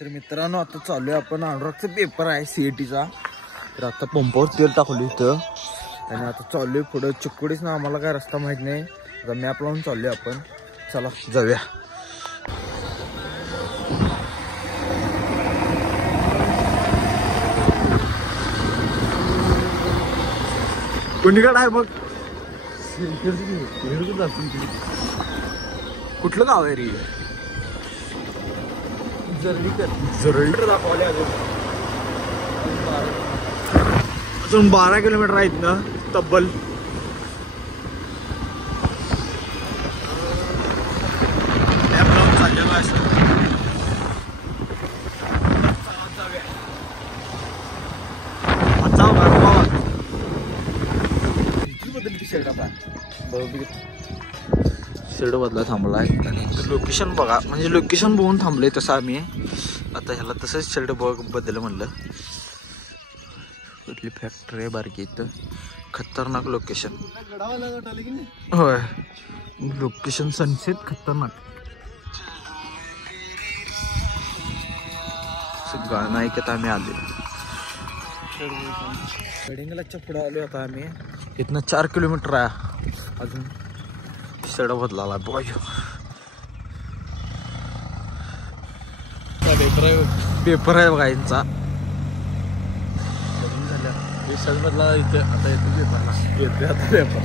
तर मित्रांनो आता चालू आहे आपण अनुरागचा पेपर आहे सीईटीचा. तर आता पंपावर तेल टाकलं इथं आणि आता चालू आहे पुढं. चिक्कोडीच ना आम्हाला काय रस्ता माहित नाही. आता मॅप लावून चालू आहे आपण. चला जाऊया. कोणीकडे आहे बघ. कुठलं गाव आहे रे. जरळीकडे दाखवले अजून 12 किलोमीटर आहेत ना तब्बल. चाललेलो आहे शर्ट आता शर्ट बदला थांबलाय आणि लोकेशन बघा. म्हणजे लोकेशन बघून थांबलंय तसं आम्ही. आता ह्याला तसंच शर्ट बदल म्हणलं. कुठली फॅक्टरी आहे बारकी इथं. खतरनाक लोकेशन. होय लोकेशन सनसेट खतरनाक. गाणं ऐकत आम्ही आले. गडिंगलाच्या पुढे आलो आता आम्ही. इथनं 4 किलोमीटर आहे अजून. शर्ट बदलाला बॉय. पेपर आहे बघा यांचा. शर्ट बदला इथं आता येतो पेपरला. येते आता पेपर.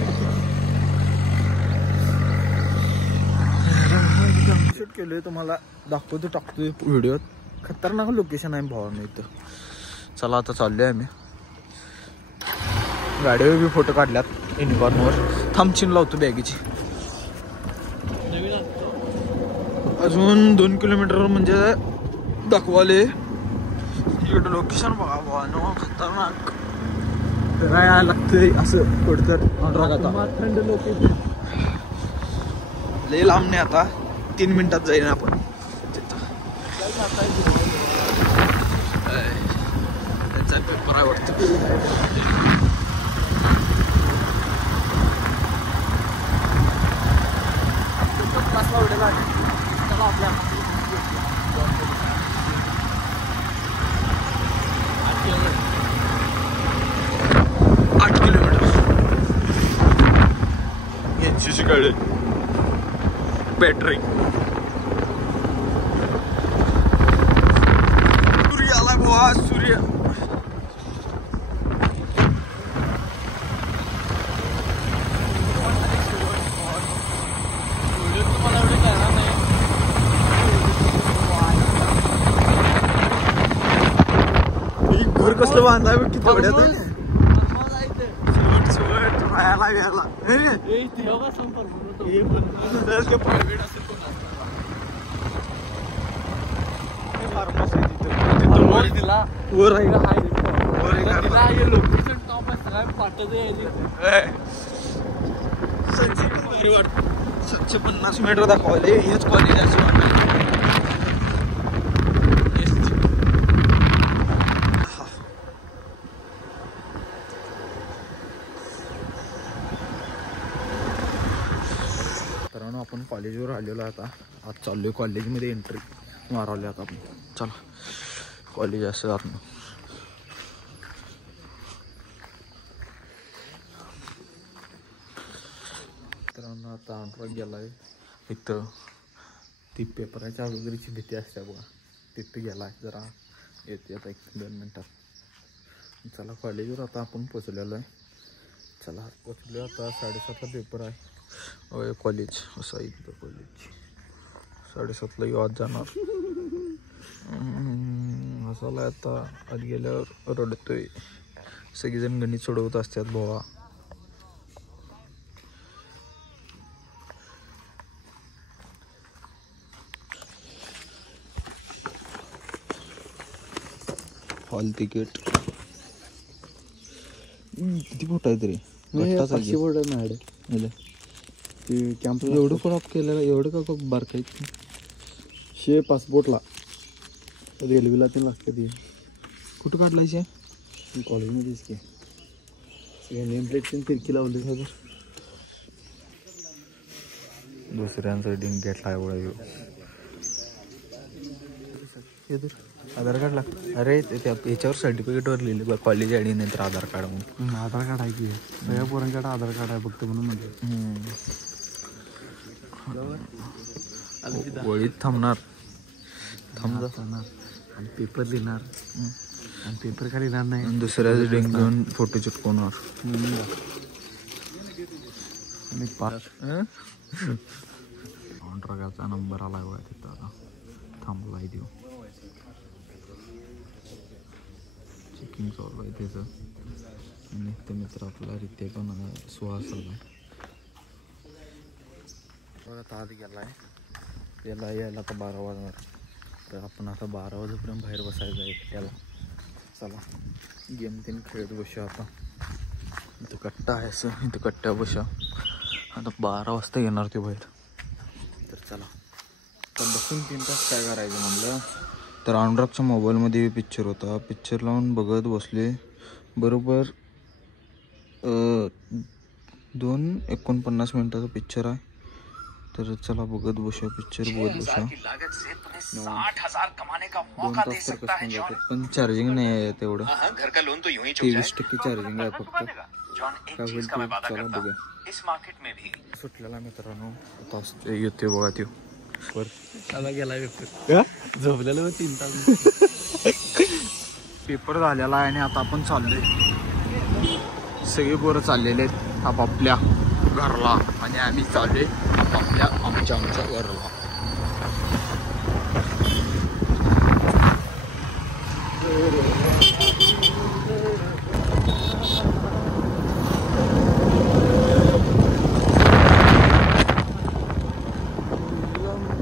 शूट केलोय तुम्हाला दाखवतो टाकतोय व्हिडिओत. खतरनाक लोकेशन आहे भावानं इथं. चला आता चाललोय आम्ही. गाडीवर बी फोटो काढल्यात युनिकॉर्नवर. थांबचिन लावतो बॅगेची. अजून 2 किलोमीटर म्हणजे दाखवाले. इकडं लोकेशन बघा भावानो खतरनाक. फिरायला लागतंय असं थोडं अनुरागाचा. थंड लोकेशन लय लांब नाही. आता 3 मिनिटात जाईन आपण तिथं. त्यांचा पेपर आहे वाटतं. आपल्या 8 किलोमीटर यांची गाडी. बॅटरी सूर्य आला बुवा. सूर्य कसलं बांधलाय बघ किती थोड्यात. सातशे 50 मीटर दाखवले. हेच कॉलेज असं वाटतं. आपण कॉलेजवर आलेलो आता. आज चाललोय कॉलेजमध्ये एंट्री मारवली आता आपण. चला कॉलेज असं आपण. मित्रांनो आता अनुराग गेलाय इथं. ती पेपराच्या अगोदरची भीती असते बघा. तिथं गेलाय जरा. येते आता 1-2 मिनिटात. चला कॉलेजवर आता आपण पोचलेलो आहे. चला पोचलो आता. 7:30ला पेपर आहे. होय कॉलेज असं इथं कॉलेज. 7:30ला आज जाणार. असाला आता आत गेल्यावर रडतोय. सगळेजण गणित सोडवत असतात भावा. हॉल तिकीट किती फुट आहे तरी. 500 फुट नाही. कॅम्प एवढं क्रॉप केलेलं. एवढं का बारकाईत शे पासपोर्टला रेल्वेला ते लागतं. ते कुठं काढलायचे. कॉलेजमध्येच की. नेम प्लेट तिरकी लावली सगळं. दुसऱ्यांचा डिंग घेतला एवढा. आधार कार्ड लागतं. अरे त्या याच्यावर सर्टिफिकेटवर लिहिले बघ कॉलेज आय डी नाही तर आधार कार्ड म्हणून. आधार कार्ड आहे की सगळ्या पोरांच्याकडे आधार कार्ड आहे फक्त म्हणून म्हणजे वळीत थांबणार आणि पेपर लिहिणार आणि पेपर का लिहिणार नाही आणि दुसऱ्याच डेंग घेऊन फोटो चिटकवणार आणि ट्रकाचा नंबर आला बघा तिथं आता थांबलाय देऊ चेकिंग चालू आहे त्याचं आणि ते मित्र आपला रित्या पण सुहास आला बघा आता आत गेला आहे त्याला यायला आता 12 वाजणार तर आपण आता 12 वाजेपर्यंत बाहेर बसायचं आहे एकट्याला. चला गेम तीन खेळत बसूया आता. इथं कट्टा आहे असं इथं कट्ट्या बशा आता 12 वाजता येणार ते बाहेर. तर चला तर बसून 3 तास काय करायचं म्हणलं तर अनुरागच्या मोबाईलमध्ये पिक्चर होता पिक्चर लावून बघत बसले बरोबर 2:49 मिनिटाचा पिक्चर आहे. तर चला बघत बसूया पिक्चर बघत बसूया. 2 तास तर कसं जातात पण चार्जिंग नाही आहे तेवढं 23% चार्जिंग आहे फक्त काय होईल ते चला बघूया. सुटलेला मित्रांनो आता येते बघा त्यो त्याला गेला झोपलेलं 3 तास पेपर झालेला आहे आणि आता आपण चाललोय सगळे पोरं चाललेले आहेत आपापल्या घरला आणि आम्ही चाललोय आपापल्या आमच्या घरला.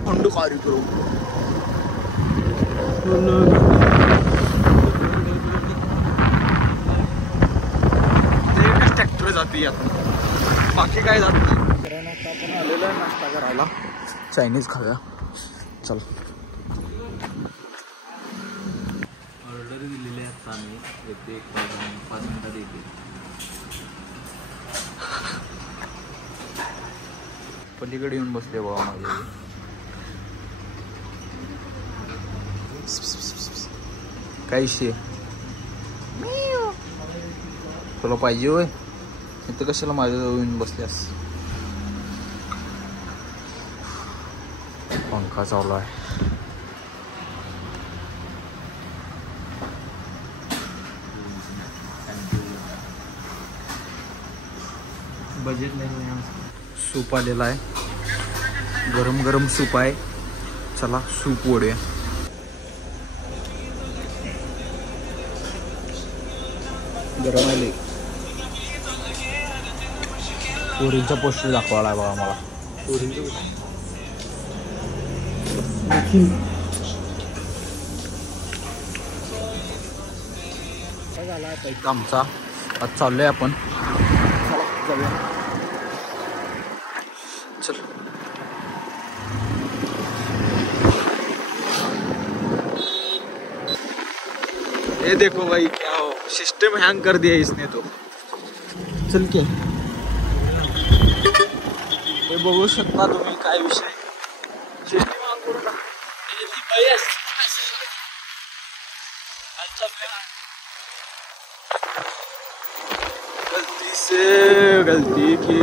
खंड कार्यक्रम ट्रॅक्टर जाते यातून बाकी काय जात नाही. आता आपण आलेलो आहे नाश्ता करायला चायनीज खाऊया चल. ऑर्डर दिलेली आहे आता आम्ही येते 5 मिनिटात येते. पलीकडे येऊन बसले बाबा माझे काय विषय तुला पाहिजे होय इथं कशाला माझ्याजवळ येऊन बसल्यास. पंखा चालू आहे बजेट नाही. सूप आलेला आहे गरम गरम सूप आहे चला सूप ओढूया. गरम आले पोरींचा पोस्टर दाखवायला आहे बघा मला. आमचा आज चाललोय आपण जाऊया चल. ये देखो भाई क्या हो सिस्टम हैंग कर दिया इसने तो. चल के हे बघू शकता तुम्ही काय विषय सिस्टम हँग करू नका. गलती से गलती की